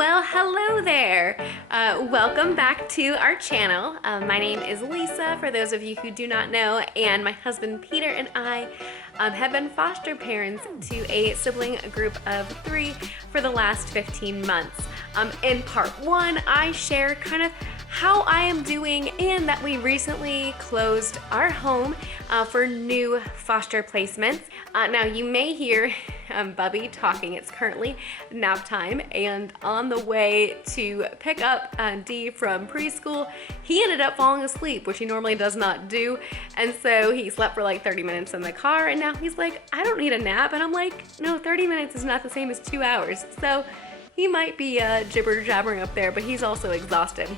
Well, hello there. Welcome back to our channel. My name is Lisa, for those of you who do not know, and my husband Peter and I have been foster parents to a sibling group of 3 for the last 15 months. In part 1, I share kind of how I am doing and that we recently closed our home for new foster placements. Now you may hear Bubbie talking. It's currently nap time, and on the way to pick up Dee from preschool, he ended up falling asleep, which he normally does not do, and so he slept for like 30 minutes in the car, and now he's like, I don't need a nap, and I'm like, no, 30 minutes is not the same as 2 hours, so he might be jibber-jabbering up there, but he's also exhausted.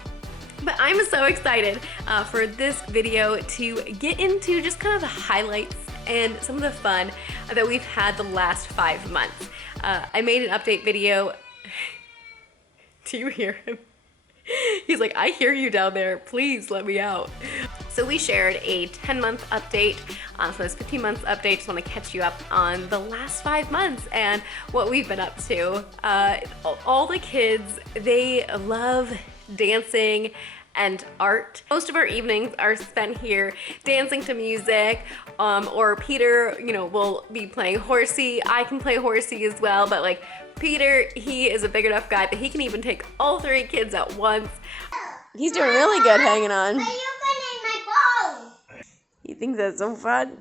But I'm so excited for this video to get into just kind of the highlights and some of the fun that we've had the last 5 months. I made an update video. Do you hear him? He's like, I hear you down there, please let me out. So we shared a 10-month update, so this 15 months update. Just want to catch you up on the last 5 months and what we've been up to. All the kids, they love dancing and art. Most of our evenings are spent here dancing to music, or Peter, will be playing horsey. I can play horsey as well, but like Peter, he is a big enough guy that he can even take all 3 kids at once. He's doing really good hanging on. But you can eat my bone. He thinks that's so fun.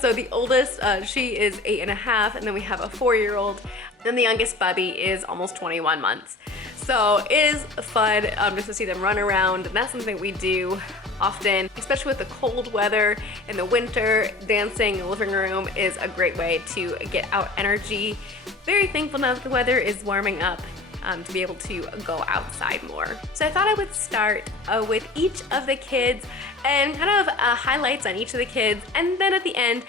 So the oldest, she is 8.5, and then we have a 4-year-old. Then the youngest, Bubbie, is almost 21 months. So it is fun just to see them run around, and that's something we do often, especially with the cold weather in the winter. Dancing in the living room is a great way to get out energy. Very thankful now that the weather is warming up to be able to go outside more. So I thought I would start with each of the kids and kind of highlights on each of the kids, and then at the end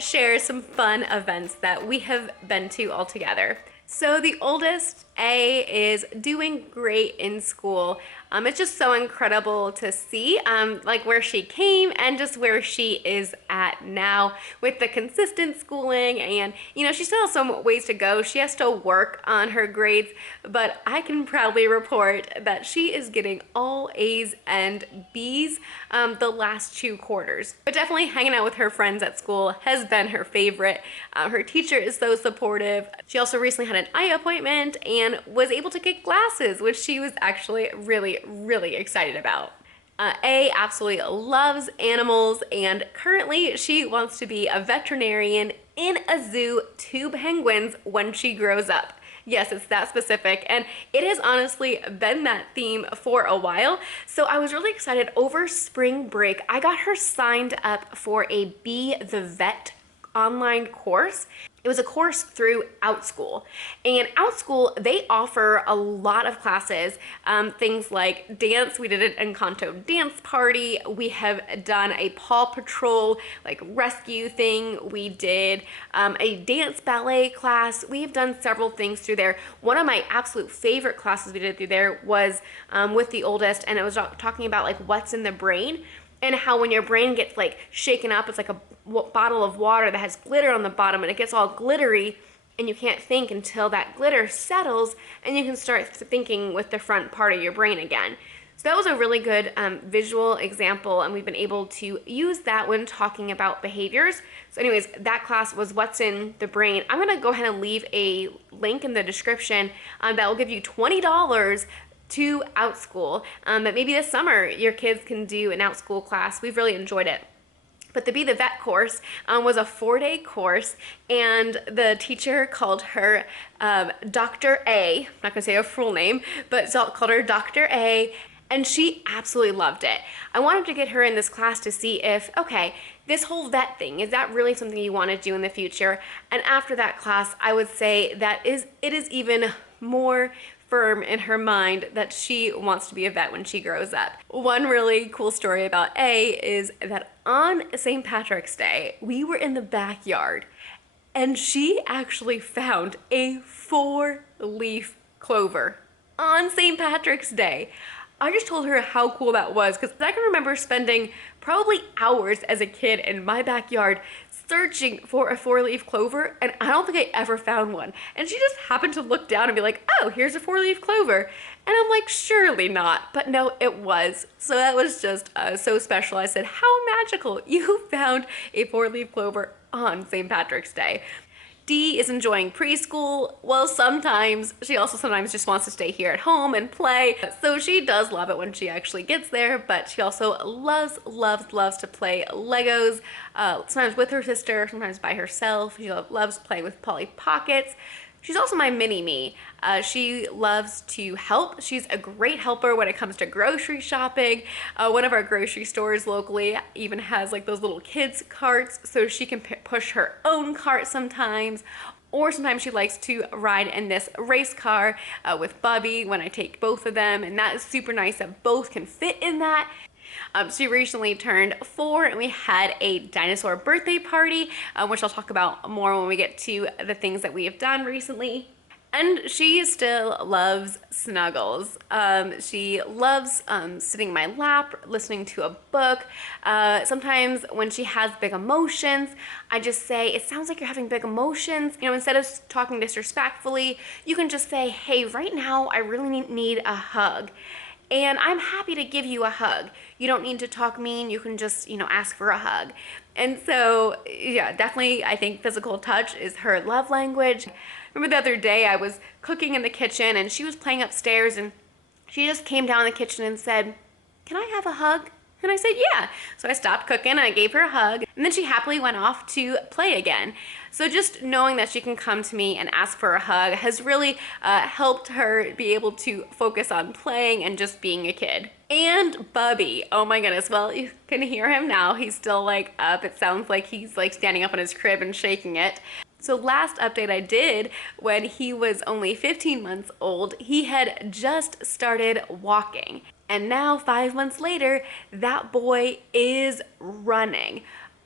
share some fun events that we have been to all together. So the oldest, A, is doing great in school. It's just so incredible to see like where she came and just where she is at now with the consistent schooling, and she still has some ways to go. She has to work on her grades, but I can proudly report that she is getting all A's and B's the last 2 quarters. But definitely hanging out with her friends at school has been her favorite. Her teacher is so supportive. She also recently had an eye appointment and was able to get glasses, which she was actually really excited about. A absolutely loves animals, and currently she wants to be a veterinarian in a zoo to penguins when she grows up. Yes, it's that specific, and it has honestly been that theme for a while. So I was really excited. Over spring break, I got her signed up for a Be the Vet online course. It was a course through Outschool, and Outschool, they offer a lot of classes, things like dance. We did an Encanto dance party. We have done a Paw Patrol like rescue thing. We did a dance ballet class. We have done several things through there. One of my absolute favorite classes we did through there was with the oldest, and it was talking about like what's in the brain, and how when your brain gets like shaken up, it's like a bottle of water that has glitter on the bottom, and it gets all glittery, and you can't think until that glitter settles, and you can start thinking with the front part of your brain again. So that was a really good visual example, and we've been able to use that when talking about behaviors. So anyways, that class was what's in the brain. I'm gonna go ahead and leave a link in the description that will give you $20 to Outschool, that maybe this summer your kids can do an Outschool class. We've really enjoyed it. But the Be the Vet course was a 4-day course, and the teacher called her Dr. A. I'm not gonna say her full name, but called her Dr. A, and she absolutely loved it. I wanted to get her in this class to see if, okay, this whole vet thing, is that really something you want to do in the future? And after that class, I would say that it is even more firm in her mind that she wants to be a vet when she grows up. One really cool story about A is that on St. Patrick's Day, we were in the backyard, and she actually found a 4-leaf clover on St. Patrick's Day. I just told her how cool that was, because I can remember spending probably hours as a kid in my backyard searching for a 4-leaf clover, and I don't think I ever found one. And she just happened to look down and be like, oh, here's a 4-leaf clover. And I'm like, surely not. But no, it was. So that was just so special. I said, how magical. You found a 4-leaf clover on St. Patrick's Day. Dee is enjoying preschool. Well, sometimes. She also sometimes just wants to stay here at home and play. So she does love it when she actually gets there, but she also loves to play Legos, sometimes with her sister, sometimes by herself. She loves playing with Polly Pockets. She's also my mini-me. She loves to help. She's a great helper when it comes to grocery shopping. One of our grocery stores locally even has like those little kids carts, so she can push her own cart sometimes. Or sometimes she likes to ride in this race car with Bubbie when I take both of them, and that is super nice that both can fit in that. She recently turned 4 and we had a dinosaur birthday party, which I'll talk about more when we get to the things that we have done recently. And she still loves snuggles. She loves sitting in my lap, listening to a book. Sometimes when she has big emotions, I just say, it sounds like you're having big emotions. You know, instead of talking disrespectfully, you can just say, hey, right now I really need a hug. And I'm happy to give you a hug. You don't need to talk mean, you can just, you know, ask for a hug. And so, yeah, definitely I think physical touch is her love language. Remember the other day I was cooking in the kitchen and she was playing upstairs and she just came down the kitchen and said, can I have a hug? And I said, yeah. So I stopped cooking and I gave her a hug, and then she happily went off to play again. So just knowing that she can come to me and ask for a hug has really helped her be able to focus on playing and just being a kid. And Bubbie, oh my goodness, well, you can hear him now. He's still like up. It sounds like he's like standing up in his crib and shaking it. So last update I did, when he was only 15 months old, he had just started walking. And now 5 months later, that boy is running.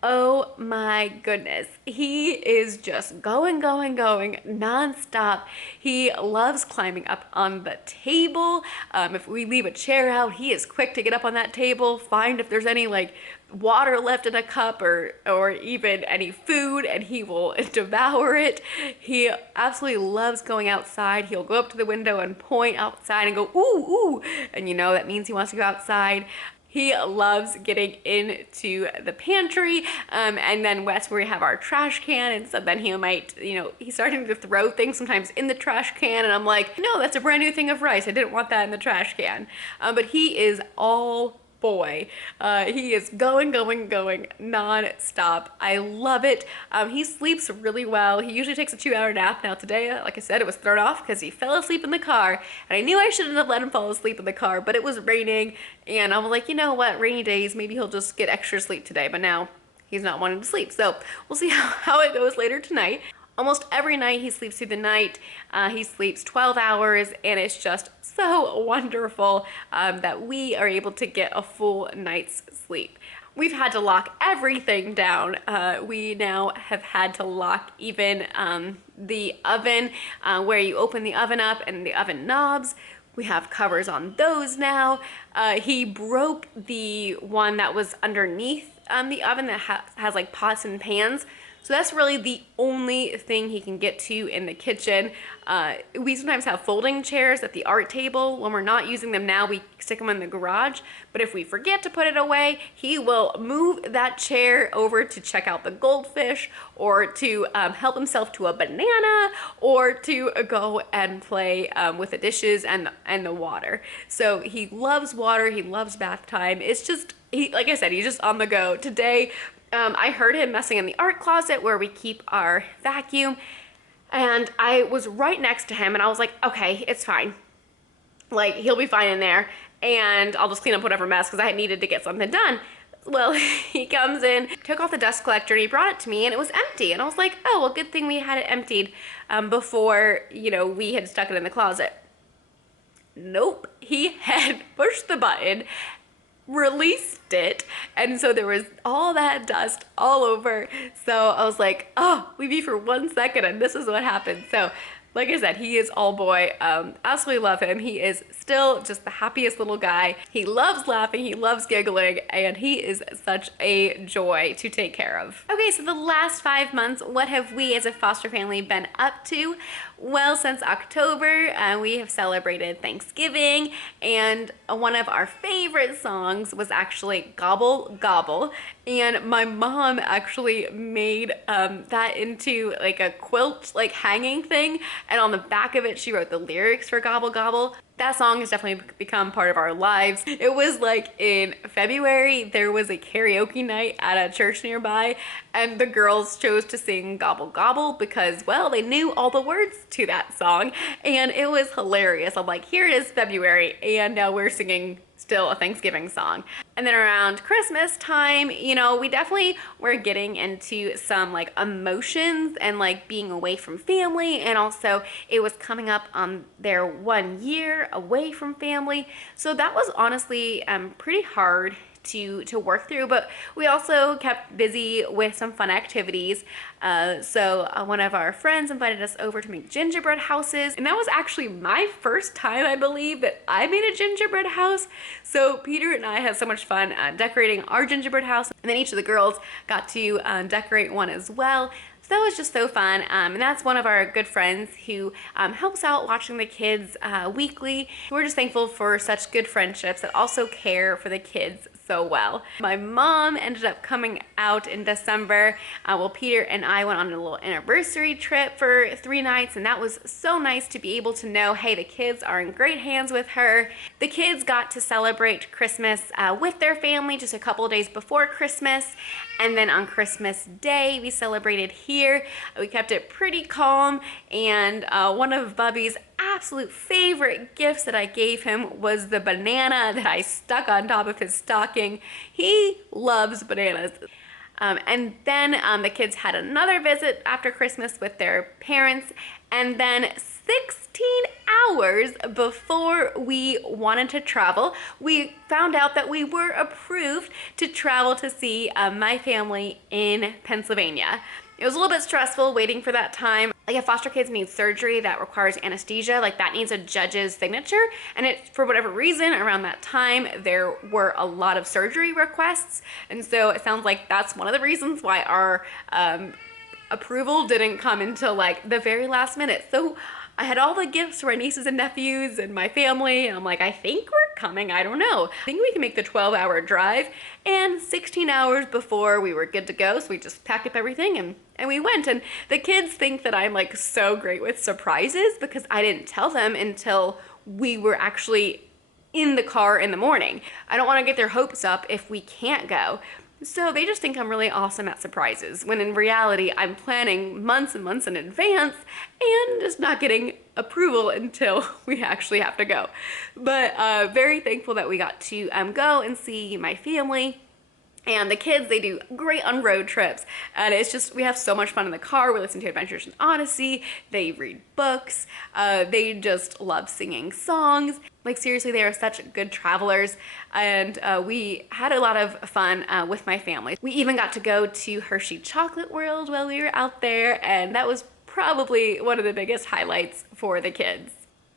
Oh my goodness. He is just going nonstop. He loves climbing up on the table. If we leave a chair out, he is quick to get up on that table, find if there's any like water left in a cup or even any food, and he will devour it. He absolutely loves going outside. He'll go up to the window and point outside and go, ooh, ooh. And you know, that means he wants to go outside. He loves getting into the pantry, and then that's where we have our trash can, and so then he might, you know, he's starting to throw things sometimes in the trash can, and I'm like, no, that's a brand new thing of rice. I didn't want that in the trash can. But he is all boy. He is going non-stop. I love it. He sleeps really well. He usually takes a 2-hour nap. Now today, like I said, it was thrown off because he fell asleep in the car. And I knew I shouldn't have let him fall asleep in the car, but it was raining. And I was like, you know what, rainy days, maybe he'll just get extra sleep today. But now he's not wanting to sleep. So we'll see how it goes later tonight. Almost every night he sleeps through the night. He sleeps 12 hours, and it's just so wonderful that we are able to get a full night's sleep. We've had to lock everything down. We now have had to lock even the oven, where you open the oven up and the oven knobs. We have covers on those now. He broke the one that was underneath the oven that has like pots and pans. So that's really the only thing he can get to in the kitchen. We sometimes have folding chairs at the art table. When we're not using them now, we stick them in the garage. But if we forget to put it away, he will move that chair over to check out the goldfish, or to help himself to a banana, or to go and play with the dishes and the water. So he loves water, he loves bath time. It's just, like I said, he's just on the go. Today, I heard him messing in the art closet where we keep our vacuum, and I was right next to him, and I was like, okay, it's fine. Like, he'll be fine in there, and I'll just clean up whatever mess because I needed to get something done. Well, he comes in, took off the dust collector, and he brought it to me, and it was empty. And I was like, oh, well, good thing we had it emptied before, you know, we had stuck it in the closet. Nope, he had pushed the button, released it, and so there was all that dust all over. So I was like, oh, we beat for 1 second and this is what happened. So Like I said, he is all boy. Absolutely love him. He is still just the happiest little guy. He loves laughing, he loves giggling, and he is such a joy to take care of. Okay, so the last 5 months, what have we as a foster family been up to? Well, since October, we have celebrated Thanksgiving, and one of our favorite songs was actually Gobble Gobble, and my mom actually made that into like a quilt, like hanging thing, and on the back of it, she wrote the lyrics for Gobble Gobble. That song has definitely become part of our lives. It was like in February, there was a karaoke night at a church nearby, and the girls chose to sing Gobble Gobble because, well, they knew all the words to that song, and it was hilarious. I'm like, here it is February, and now we're singing still a Thanksgiving song. And then around Christmas time, you know, we definitely were getting into some like emotions and like being away from family, and also it was coming up on their 1 year away from family. So that was honestly pretty hard to work through, but we also kept busy with some fun activities. So one of our friends invited us over to make gingerbread houses, and that was actually my first time, I believe, that I made a gingerbread house. So Peter and I had so much fun decorating our gingerbread house, and then each of the girls got to decorate one as well. So that was just so fun, and that's one of our good friends who helps out watching the kids weekly. We're just thankful for such good friendships that also care for the kids so well. My mom ended up coming out in December. Well, Peter and I went on a little anniversary trip for 3 nights, and that was so nice to be able to know, hey, the kids are in great hands with her. The kids got to celebrate Christmas with their family just a couple of days before Christmas, and then on Christmas Day, we celebrated here. We kept it pretty calm, and one of Bubbie's absolute favorite gifts that I gave him was the banana that I stuck on top of his stocking. He loves bananas. And then the kids had another visit after Christmas with their parents, and then 16 hours before we wanted to travel, we found out that we were approved to travel to see my family in Pennsylvania. It was a little bit stressful waiting for that time. Like if foster kids need surgery that requires anesthesia, like that needs a judge's signature. And for whatever reason, around that time, there were a lot of surgery requests. And so it sounds like that's one of the reasons why our approval didn't come until like the very last minute. So I had all the gifts for my nieces and nephews and my family, and I'm like, I think we're coming, I don't know. I think we can make the 12-hour drive, and 16 hours before we were good to go, so we just packed up everything and we went. And the kids think that I'm like so great with surprises because I didn't tell them until we were actually in the car in the morning. I don't want to get their hopes up if we can't go. So they just think I'm really awesome at surprises, when in reality, I'm planning months and months in advance and just not getting approval until we actually have to go. But very thankful that we got to go and see my family. And the kids, they do great on road trips. And it's just, we have so much fun in the car. We listen to Adventures in Odyssey. They read books. They just love singing songs. Like seriously, they are such good travelers. And we had a lot of fun with my family. We even got to go to Hershey Chocolate World while we were out there. And that was probably one of the biggest highlights for the kids.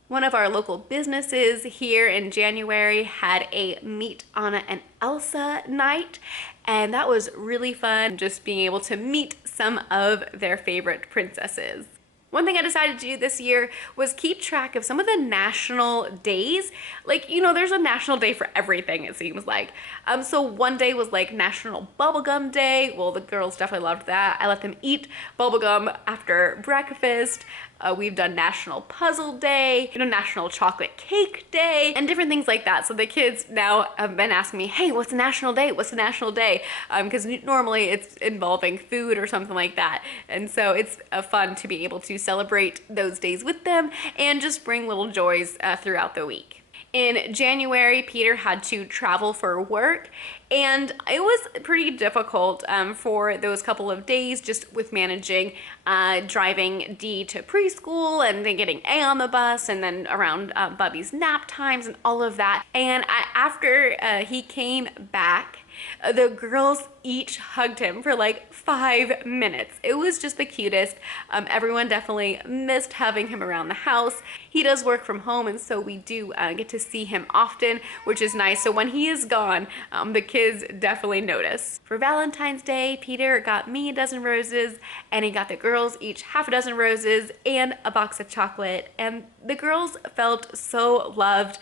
One of our local businesses here in January had a Meet Anna and Elsa night, and that was really fun, just being able to meet some of their favorite princesses. One thing I decided to do this year was keep track of some of the national days. Like, you know, there's a national day for everything, it seems like. So one day was like National Bubblegum Day. Well, the girls definitely loved that. I let them eat bubblegum after breakfast. We've done National Puzzle Day, you know, National Chocolate Cake Day, and different things like that. So the kids now have been asking me, hey, what's the national day? What's the national day? Because normally it's involving food or something like that. And so it's fun to be able to celebrate those days with them and just bring little joys throughout the week. In January, Peter had to travel for work, and it was pretty difficult for those couple of days just with managing driving D to preschool and then getting A on the bus, and then around Bubbie's nap times and all of that. And after he came back, the girls each hugged him for like 5 minutes. It was just the cutest. Everyone definitely missed having him around the house. He does work from home, and so we do get to see him often, which is nice. So when he is gone, the kids definitely notice. For Valentine's Day, Peter got me a dozen roses, and he got the girls each half a dozen roses and a box of chocolate. And the girls felt so loved.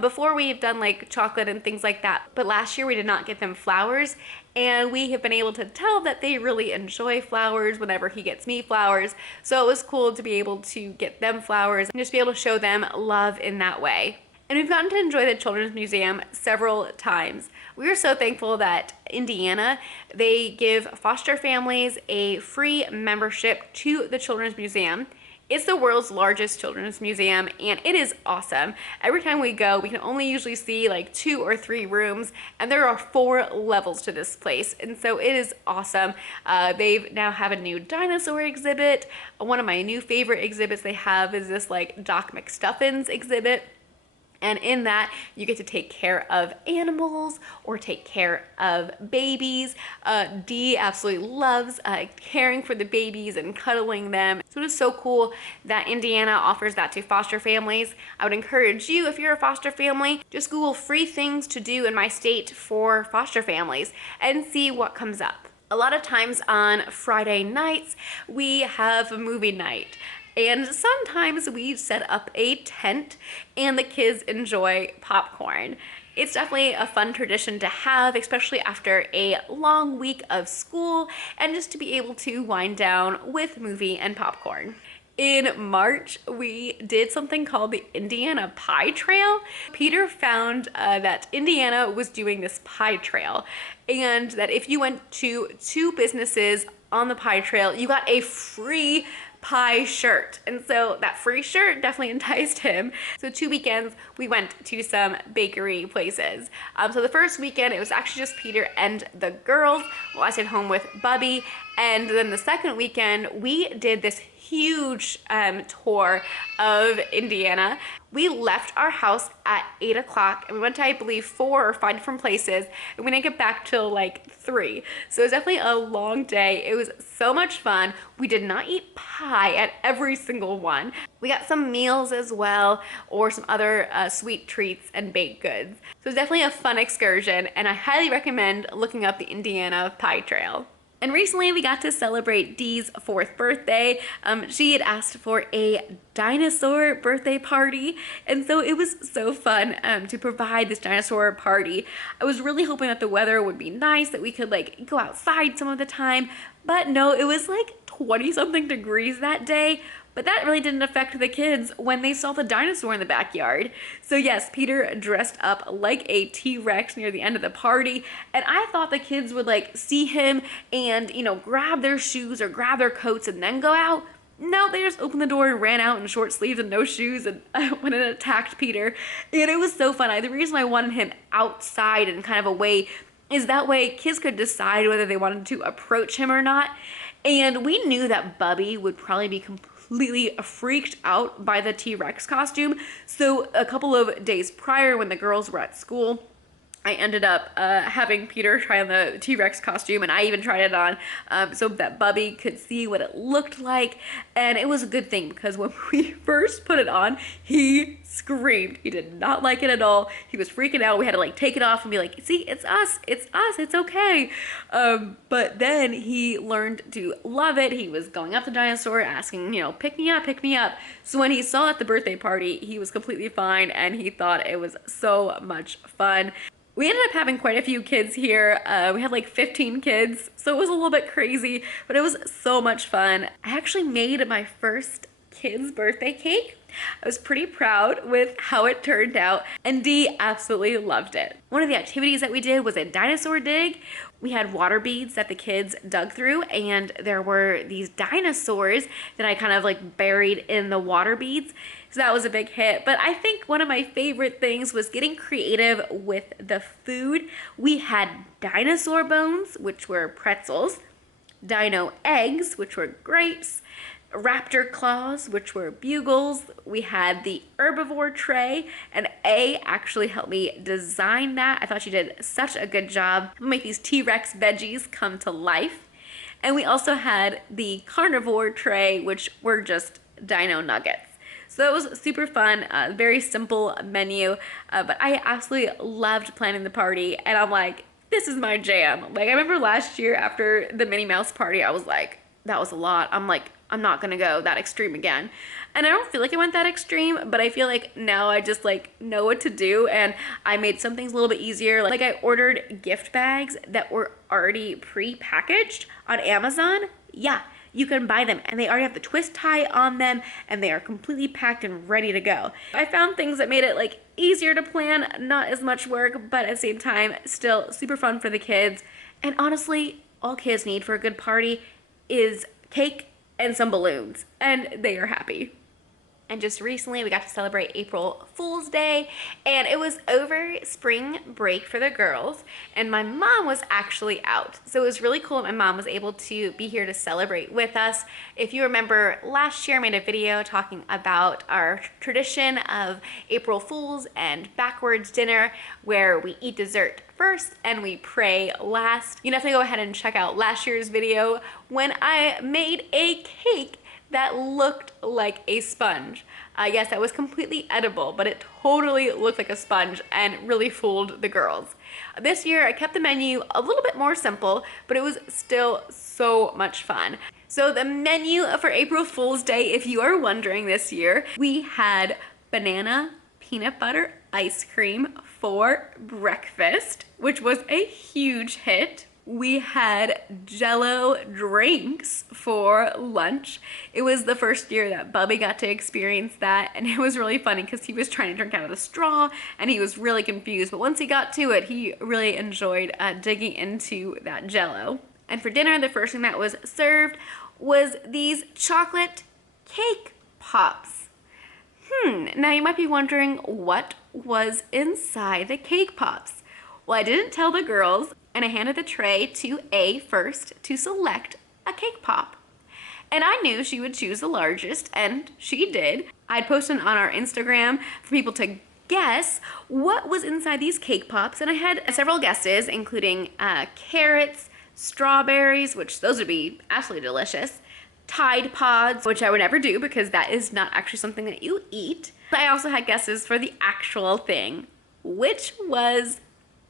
Before we've done like chocolate and things like that, but last year we did not get them flowers, and we have been able to tell that they really enjoy flowers whenever he gets me flowers. So it was cool to be able to get them flowers and just be able to show them love in that way. And we've gotten to enjoy the Children's Museum several times. We are so thankful that Indiana, they give foster families a free membership to the Children's Museum. It's the world's largest children's museum, and it is awesome. Every time we go, we can only usually see like 2 or 3 rooms, and there are 4 levels to this place, and so it is awesome. They now have a new dinosaur exhibit. One of my new favorite exhibits they have is this like Doc McStuffins exhibit. And in that, you get to take care of animals or take care of babies. Dee absolutely loves caring for the babies and cuddling them. So it is so cool that Indiana offers that to foster families. I would encourage you, if you're a foster family, just Google free things to do in my state for foster families and see what comes up. A lot of times on Friday nights, we have a movie night. And sometimes we set up a tent and the kids enjoy popcorn. It's definitely a fun tradition to have, especially after a long week of school, and just to be able to wind down with movie and popcorn. In March, we did something called the Indiana Pie Trail. Peter found that Indiana was doing this pie trail, and that if you went to 2 businesses on the pie trail, you got a free pie shirt. And so that free shirt definitely enticed him. So 2 weekends we went to some bakery places. So the first weekend it was actually just Peter and the girls while I stayed home with Bubbie. And then the second weekend we did this huge tour of Indiana. We left our house at 8 o'clock and we went to, I believe, 4 or 5 different places, and we didn't get back till like 3. So it was definitely a long day. It was so much fun. We did not eat pie at every single one. We got some meals as well, or some other sweet treats and baked goods. So it was definitely a fun excursion, and I highly recommend looking up the Indiana Pie Trail. And recently we got to celebrate Dee's 4th birthday. She had asked for a dinosaur birthday party, and so it was so fun to provide this dinosaur party. I was really hoping that the weather would be nice, that we could like go outside some of the time, but no, it was like 20 something degrees that day. But that really didn't affect the kids when they saw the dinosaur in the backyard. So yes, Peter dressed up like a T-Rex near the end of the party, and I thought the kids would like see him and, you know, grab their shoes or grab their coats and then go out. No, they just opened the door and ran out in short sleeves and no shoes, and went and attacked Peter. And it was so fun. The reason I wanted him outside and kind of away is that way kids could decide whether they wanted to approach him or not. And we knew that Bubbie would probably be completely freaked out by the T-Rex costume. So a couple of days prior, when the girls were at school, I ended up having Peter try on the T-Rex costume, and I even tried it on so that Bubbie could see what it looked like. And it was a good thing, because when we first put it on, he screamed. He did not like it at all. He was freaking out. We had to like take it off and be like, see, it's us, it's okay. But then he learned to love it. He was going up to the dinosaur asking, you know, pick me up, pick me up. So when he saw it at the birthday party, he was completely fine, and he thought it was so much fun. We ended up having quite a few kids here. We had like 15 kids, so it was a little bit crazy, but it was so much fun. I actually made my first kid's birthday cake. I was pretty proud with how it turned out, and Dee absolutely loved it. One of the activities that we did was a dinosaur dig. We had water beads that the kids dug through, and there were these dinosaurs that I kind of like buried in the water beads. So that was a big hit. But I think one of my favorite things was getting creative with the food. We had dinosaur bones, which were pretzels, dino eggs, which were grapes, raptor claws, which were bugles. We had the herbivore tray, and A actually helped me design that. I thought she did such a good job. Make these T-Rex veggies come to life. And we also had the carnivore tray, which were just dino nuggets. So that was super fun, very simple menu, but I absolutely loved planning the party, and I'm like, this is my jam. Like, I remember last year after the Minnie Mouse party, I was like, that was a lot. I'm like, I'm not gonna go that extreme again. And I don't feel like I went that extreme, but I feel like now I just like know what to do, and I made some things a little bit easier. Like I ordered gift bags that were already pre-packaged on Amazon. Yeah, you can buy them, and they already have the twist tie on them, and they are completely packed and ready to go. I found things that made it like easier to plan, not as much work, but at the same time, still super fun for the kids. And honestly, all kids need for a good party is cake and some balloons, and they are happy. And just recently we got to celebrate April Fool's Day, and it was over spring break for the girls, and my mom was actually out. So it was really cool my mom was able to be here to celebrate with us. If you remember, last year I made a video talking about our tradition of April Fool's and backwards dinner, where we eat dessert first and we pray last. You can definitely go ahead and check out last year's video when I made a cake that looked like a sponge. Yes, that was completely edible, but it totally looked like a sponge and really fooled the girls. This year, I kept the menu a little bit more simple, but it was still so much fun. So the menu for April Fool's Day, if you are wondering this year, we had banana peanut butter ice cream for breakfast, which was a huge hit. We had Jello drinks for lunch. It was the first year that Bubbie got to experience that, and it was really funny because he was trying to drink out of the straw and he was really confused, but once he got to it, he really enjoyed digging into that Jello. And for dinner, the first thing that was served was these chocolate cake pops. Now you might be wondering what was inside the cake pops. Well, I didn't tell the girls, and I handed the tray to A first to select a cake pop. And I knew she would choose the largest, and she did. I'd posted on our Instagram for people to guess what was inside these cake pops, and I had several guesses, including carrots, strawberries, which those would be absolutely delicious, Tide Pods, which I would never do because that is not actually something that you eat. I also had guesses for the actual thing, which was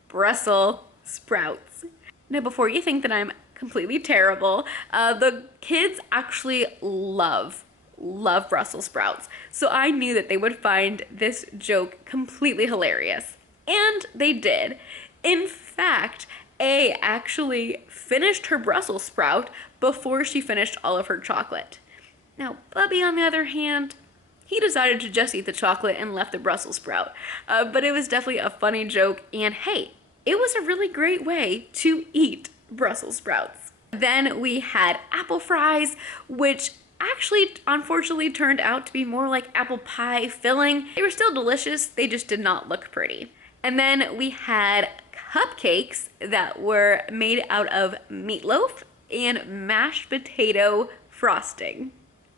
Brussels sprouts. Now, before you think that I'm completely terrible, the kids actually love Brussels sprouts. So I knew that they would find this joke completely hilarious. And they did. In fact, A actually finished her Brussels sprout before she finished all of her chocolate. Now, Bubbie, on the other hand, he decided to just eat the chocolate and left the Brussels sprout. But it was definitely a funny joke, and hey, it was a really great way to eat Brussels sprouts. Then we had apple fries, which actually unfortunately turned out to be more like apple pie filling. They were still delicious, they just did not look pretty. And then we had cupcakes that were made out of meatloaf and mashed potato frosting.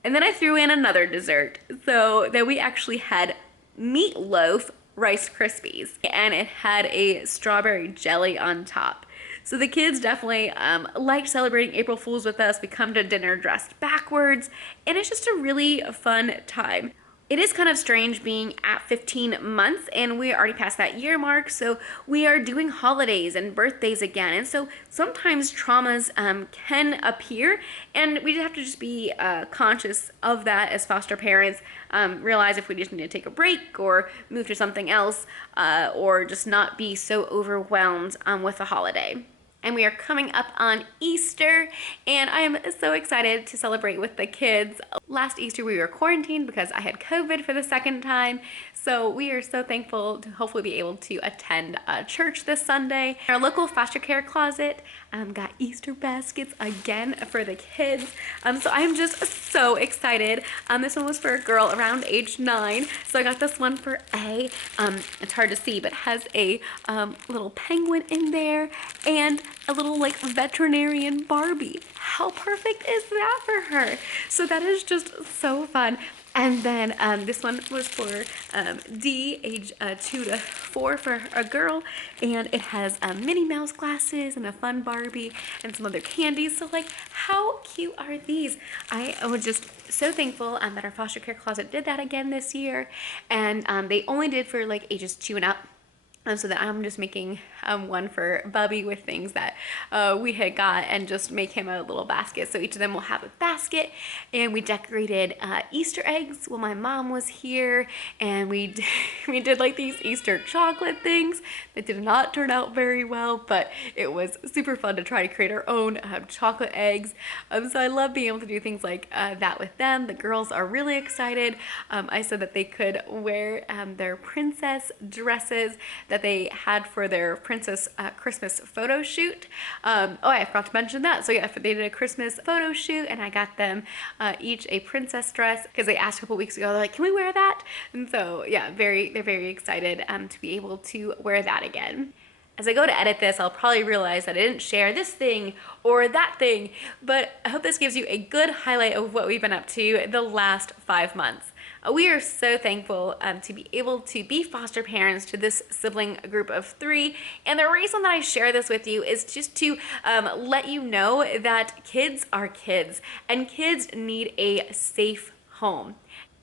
And then I threw in another dessert. So then we actually had meatloaf Rice Krispies, and it had a strawberry jelly on top. So the kids definitely liked celebrating April Fools with us. We come to dinner dressed backwards, and it's just a really fun time. It is kind of strange being at 15 months, and we are already past that year mark, so we are doing holidays and birthdays again, and so sometimes traumas can appear, and we have to just be conscious of that as foster parents, realize if we just need to take a break or move to something else, or just not be so overwhelmed with the holiday. And we are coming up on Easter, and I am so excited to celebrate with the kids. Last Easter we were quarantined because I had COVID for the second time, so we are so thankful to hopefully be able to attend church this Sunday. In our local foster care closet, got Easter baskets again for the kids. So I'm just so excited. This one was for a girl around age 9. So I got this one for A. It's hard to see, but has a little penguin in there and a little like veterinarian Barbie. How perfect is that for her? So that is just so fun. And then this one was for D, age 2 to 4 for a girl, and it has Minnie Mouse glasses and a fun Barbie and some other candies. So like, how cute are these? I was just so thankful that our foster care closet did that again this year, and they only did for like ages 2 and up. So that I'm just making one for Bubbie with things that we had got, and just make him a little basket. So each of them will have a basket, and we decorated Easter eggs when my mom was here, and we did like these Easter chocolate things that did not turn out very well, but it was super fun to try to create our own chocolate eggs. So I love being able to do things like that with them. The girls are really excited. I said that they could wear their princess dresses that they had for their princess Christmas photo shoot. Oh, I forgot to mention that. So yeah, they did a Christmas photo shoot, and I got them each a princess dress because they asked a couple weeks ago. They're like, "Can we wear that?" And so yeah, they're very excited to be able to wear that again. As I go to edit this, I'll probably realize that I didn't share this thing or that thing, but I hope this gives you a good highlight of what we've been up to the last 5 months. We are so thankful to be able to be foster parents to this sibling group of 3. And the reason that I share this with you is just to let you know that kids are kids, and kids need a safe home.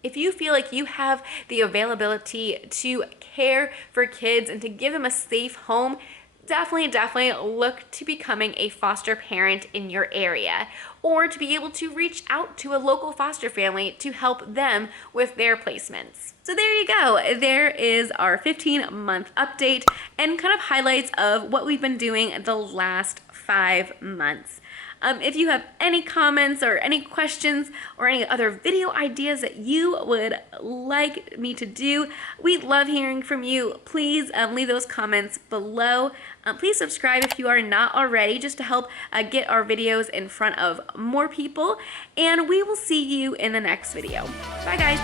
If you feel like you have the availability to care for kids and to give them a safe home, definitely look to becoming a foster parent in your area, or to be able to reach out to a local foster family to help them with their placements. So there you go. There is our 15-month update and kind of highlights of what we've been doing the last 5 months. If you have any comments or any questions or any other video ideas that you would like me to do, we love hearing from you. Please leave those comments below. Please subscribe if you are not already, just to help get our videos in front of more people. And we will see you in the next video. Bye, guys.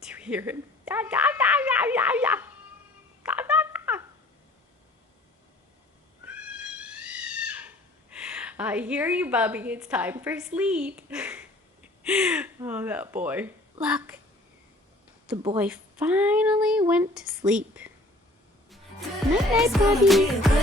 Do you hear him? I hear you, Bubbie. It's time for sleep. Oh, that boy. Look, the boy finally went to sleep. Night-night, Bubbie.